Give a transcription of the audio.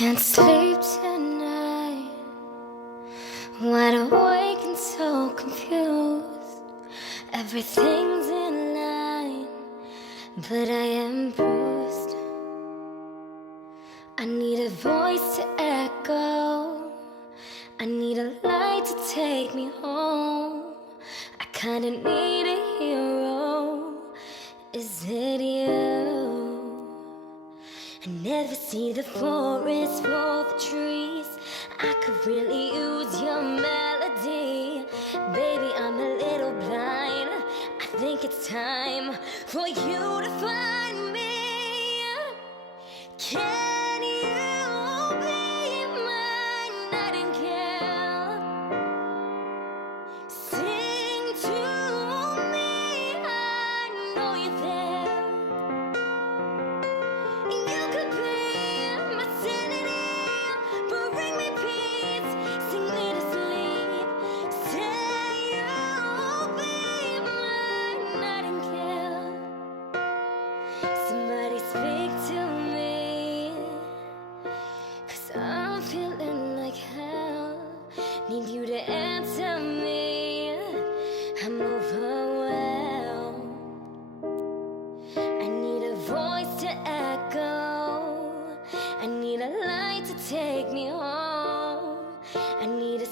Can't sleep tonight, wide awake and so confused. Everything's in line, but I am bruised. I need a voice to echo, I need a light to take me home. I kinda need a hero, is it you? I never see the forest for the trees. I could really use your melody. Baby, I'm a little blind. I think it's time for you to find me. Can you be my nightingale? Sing to me, I know you're there. You could be my sanity, bring me peace, sing me to sleep. Say you'll be my nightingale. Somebody speak to me, 'cause I'm feeling like hell. Need you to answer me, I'm overwhelmed. I need a voice to echo, I need a light to take me home. I need a